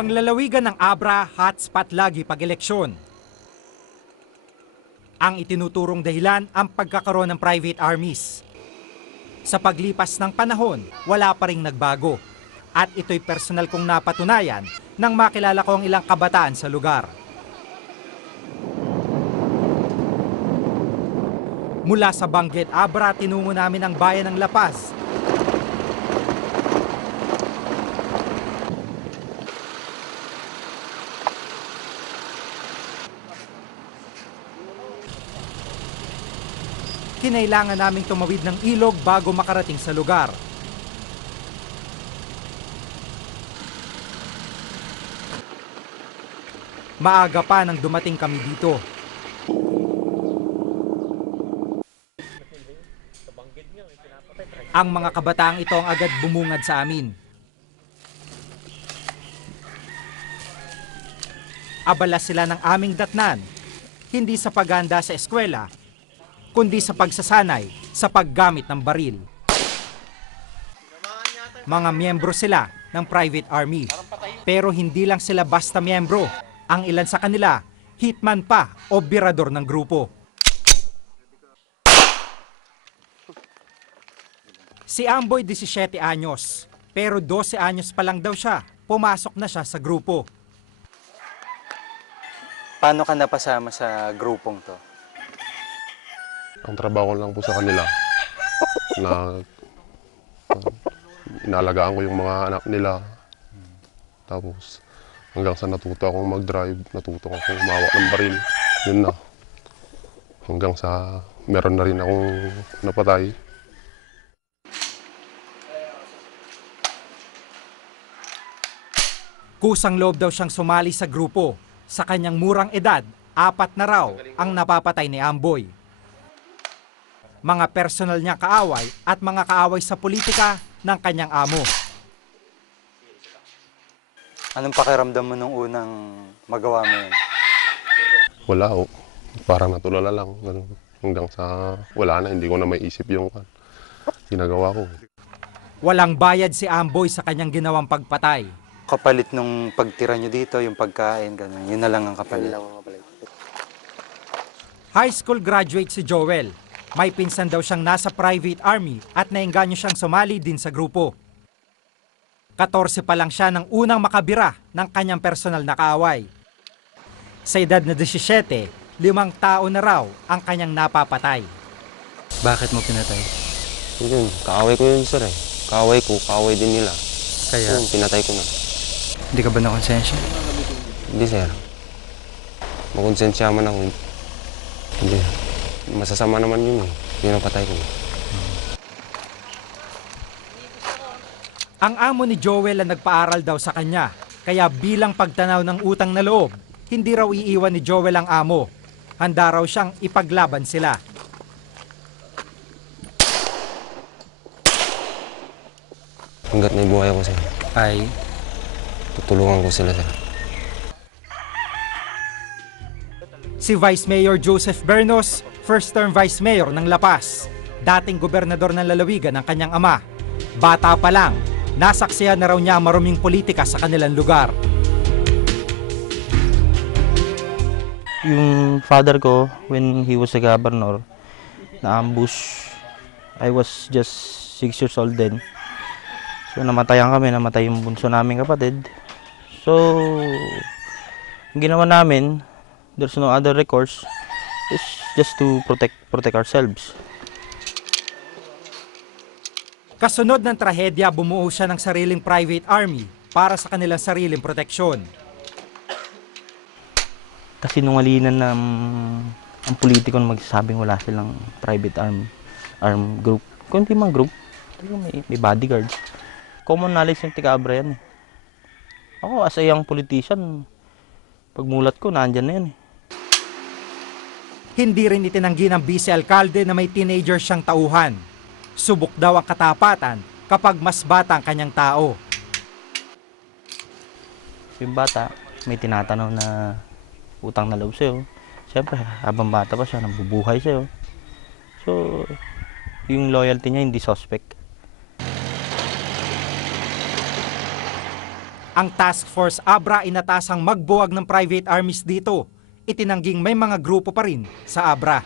Ang lalawigan ng Abra, hotspot lagi pag-eleksyon. Ang itinuturong dahilan ang pagkakaroon ng private armies. Sa paglipas ng panahon, wala pa ring nagbago. At ito'y personal kong napatunayan nang makilala ko ang ilang kabataan sa lugar. Mula sa Benguet, Abra, tinungo namin ang bayan ng La Paz. Kinailangan naming tumawid ng ilog bago makarating sa lugar. Maaga pa nang dumating kami dito. Ang mga kabataang ito ang agad bumungad sa amin. Abala sila ng aming datnan, hindi sa paghahanda sa eskwela, kundi sa pagsasanay sa paggamit ng baril. Mga miyembro sila ng private army, pero hindi lang sila basta miyembro. Ang ilan sa kanila, hitman pa o birador ng grupo. Si Amboy 17 anyos, pero 12 anyos pa lang daw siya, pumasok na siya sa grupo. Paano ka napasama sa grupong to? Ang trabaho lang po sa kanila na inaalagaan ko yung mga anak nila. Tapos hanggang sa natuto akong mag-drive, natuto akong humawak ng baril. Yun na. Hanggang sa meron na rin akong napatay. Kusang loob daw siyang sumali sa grupo. Sa kanyang murang edad, 4 na raw ang napapatay ni Amboy. Mga personal niya kaaway at mga kaaway sa politika ng kanyang amo. Anong pakiramdam mo nung unang magawa mo yun? Wala ho. Parang natulala lang. Ganun. Hanggang sa wala na, hindi ko na maiisip yung ginagawa ko. Walang bayad si Amboy sa kanyang ginawang pagpatay. Kapalit nung pagtira nyo dito, yung pagkain, ganun. Yun na lang ang kapalit. High school graduate si Joel. May pinsan daw siyang nasa private army at naengganyo siyang sumali din sa grupo. 14 pa lang siya nang unang makabira ng kanyang personal na kaaway. Sa edad na 17, 5 tao na raw ang kanyang napapatay. Bakit mo pinatay? Yun, kaaway ko yun sir eh. Kaaway ko, kaaway din nila. Kaya? Yun, pinatay ko na. Hindi ka ba nakonsensya? Hindi sir. Makonsensya man ako. Hindi. Masasama naman yun eh. Yun ang patay ko. Ang amo ni Joel ang nagpaaral daw sa kanya. Kaya bilang pagtanaw ng utang na loob, hindi raw iiwan ni Joel ang amo. Handa raw siyang ipaglaban sila. Hanggat may buhay ako sir, Ay, tutulungan ko sila sir. Si Vice Mayor Joseph Bernos, first-term Vice Mayor ng La Paz. Dating gobernador ng lalawigan ng kanyang ama. Bata pa lang, nasaksihan na raw niya ang maruming politika sa kanilang lugar. Yung father ko, when he was a governor, na-ambush. I was just 6 years old then. So namatayan kami, namatay yung bunso naming kapatid. So, yung ginawa namin, there's no other recourse, is just to protect ourselves. Kasunod ng trahedya, bumuo siya ng sariling private army para sa kanilang sariling proteksyon. Kasi nungalinan ng ang politiko na magsasabing wala silang private arm group. Kung hindi man group, may bodyguards. Common knowledge ng Tigabra yan eh. Ako as a young politician, pagmulat ko, nandyan na yan eh. Hindi rin itinanggi ng vice-alkalde na may teenager siyang tauhan. Subok daw ang katapatan kapag mas bata ang kanyang tao. Yung bata, may tinatanong na utang na loob sa'yo. Siyempre, habang bata pa siya, nabubuhay sa'yo. So, yung loyalty niya hindi suspect. Ang Task Force Abra inatasang magbuwag ng private armies dito. Itinangging may mga grupo pa rin sa Abra.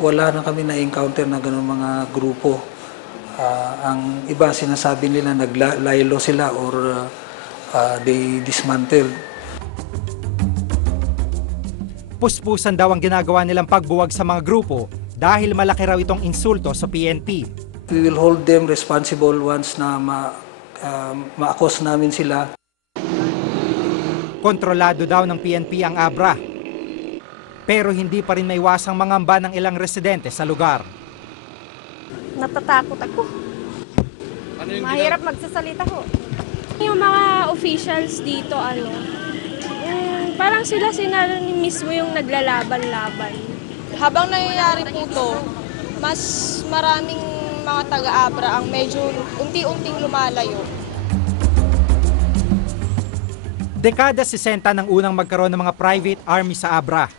Wala na kami na-encounter na gano'ng mga grupo. Ang iba sinasabi nila naglaylo sila or they dismantled. Puspusan daw ang ginagawa nilang pagbuwag sa mga grupo dahil malaki raw itong insulto sa PNP. We will hold them responsible once na ma-accuse namin sila. Kontrolado daw ng PNP ang Abra. Pero hindi pa rin maiwasang mangamba ng ilang residente sa lugar. Natatakot ako. Mahirap magsasalita ko. Yung mga officials dito, parang sila mismo yung naglalaban-laban. Habang nangyayari po to, mas maraming mga taga-Abra ang medyo unti-unting lumalayo. Dekada 60 nang unang magkaroon ng mga private army sa Abra.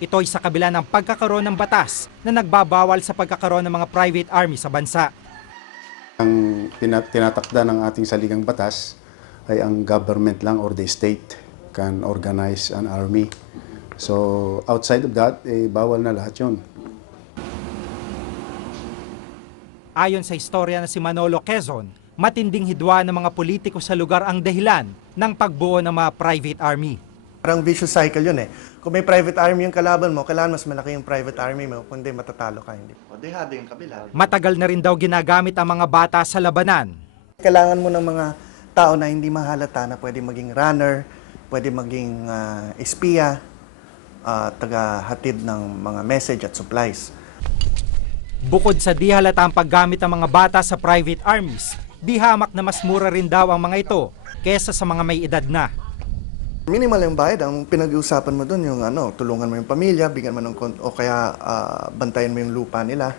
Ito'y sa kabila ng pagkakaroon ng batas na nagbabawal sa pagkakaroon ng mga private army sa bansa. Ang tinatakda ng ating saligang batas ay ang government lang or the state can organize an army. So outside of that, bawal na lahat yun. Ayon sa istorya na si Manolo Quezon, matinding hidwa ng mga politiko sa lugar ang dahilan ng pagbuo ng mga private army. Parang vicious cycle yun eh. Kung may private army yung kalaban mo, kailangan mas malaki yung private army mo, kundi matatalo ka, hindi. O dehado yung kabila. Matagal na rin daw ginagamit ang mga bata sa labanan. Kailangan mo ng mga tao na hindi mahalata na pwede maging runner, pwede maging espiya, taga-hatid ng mga message at supplies. Bukod sa di halata ang paggamit ng mga bata sa private armies, di hamak na mas mura rin daw ang mga ito kesa sa mga may edad na. Minimal yung bayad. Ang pinag-uusapan mo doon yung tulungan mo yung pamilya, bigyan mo ng o kaya bantayan mo yung lupa nila.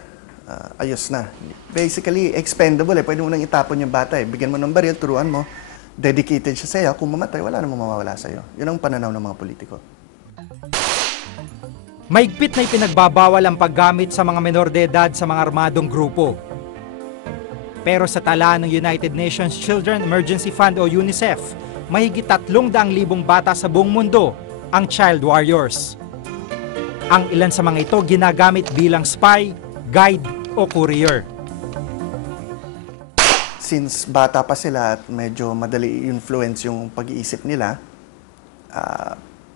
Ayos na. Basically, expendable eh. Pwede mo nang itapon yung bata eh. Bigyan mo ng baril, turuan mo. Dedicated siya sa'yo. Kung mamatay, wala namang mawawala sa'yo. Yun ang pananaw ng mga politiko. Mahigpit na ipinagbabawal ang paggamit sa mga menor de edad sa mga armadong grupo. Pero sa tala ng United Nations Children Emergency Fund o UNICEF, mahigit 300,000 bata sa buong mundo ang child warriors. Ang ilan sa mga ito ginagamit bilang spy, guide o courier. Since bata pa sila at medyo madali i-influence yung pag-iisip nila,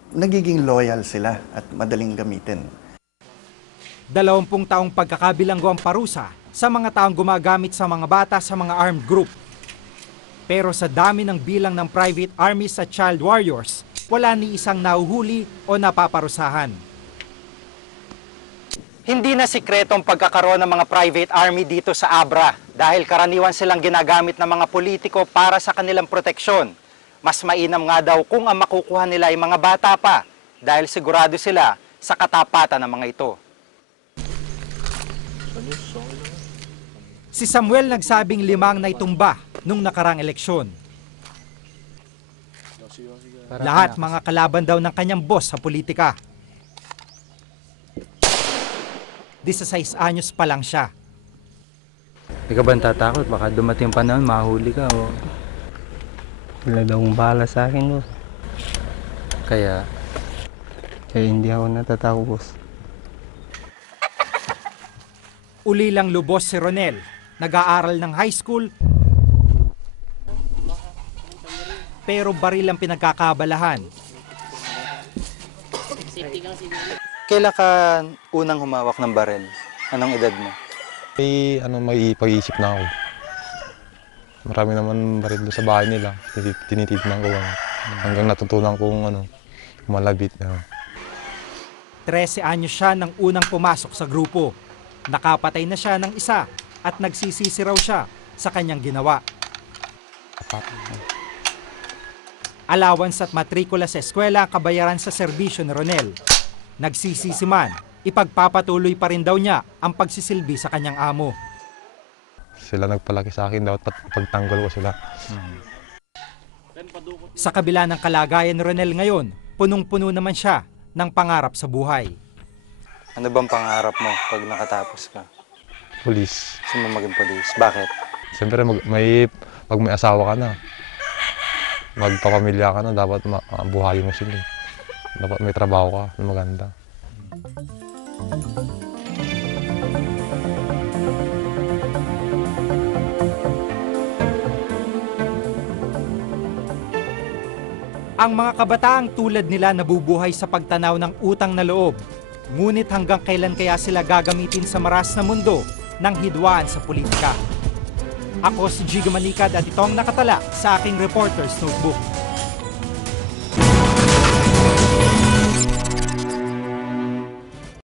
nagiging loyal sila at madaling gamitin. 20 taong pagkakabilanggo ang parusa sa mga taong gumagamit sa mga bata sa mga armed group. Pero sa dami ng bilang ng private armies at child warriors, wala ni isang nahuhuli o napaparusahan. Hindi na sikretong pagkakaroon ng mga private army dito sa Abra dahil karaniwan silang ginagamit ng mga politiko para sa kanilang proteksyon. Mas mainam nga daw kung ang makukuha nila ay mga bata pa dahil sigurado sila sa katapatan ng mga ito. Si Samuel nagsabing 5 na itumba nung nakarang eleksyon. Lahat mga kalaban daw ng kanyang boss sa politika. 16 anyos pa lang siya. Hindi ka ba natatakot? Baka dumating panahon, mahuli ka o... Wala daw akong bahala sa akin, boss. Kaya... Kaya hindi ako natatakot, boss. Uli lang lubos si Ronel. Nag-aaral ng high school, pero baril ang pinagkakabalahan. Kailan ka unang humawak ng barel? Anong edad mo? May pag-iisip na ako. Marami naman baril doon sa bahay nila. Tinitignan ko hanggang natutunan kong malabit. 13 anyos siya nang unang pumasok sa grupo. Nakapatay na siya ng isa at nagsisisi raw siya sa kanyang ginawa. Allowance at matrikula sa eskwela kabayaran sa serbisyo ni Ronel. Nagsisisi man, ipagpapatuloy pa rin daw niya ang pagsisilbi sa kanyang amo. Sila nagpalaki sa akin, dapat pagtanggol ko sila. Sa kabila ng kalagayan ni Ronel ngayon, punong-puno naman siya ng pangarap sa buhay. Ano bang pangarap mo pag nakatapos ka? Police. Gusto mo maging police? Bakit? Siyempre may pag may asawa ka na, magpapamilya ka na, dapat buhayin mo sila. Dapat may trabaho ka na maganda. Ang mga kabataang tulad nila nabubuhay sa pagtanaw ng utang na loob. Ngunit hanggang kailan kaya sila gagamitin sa maras na mundo ng hidwaan sa politika? Ako si Jigo Manikad at ito ang nakatala sa aking Reporter's Notebook.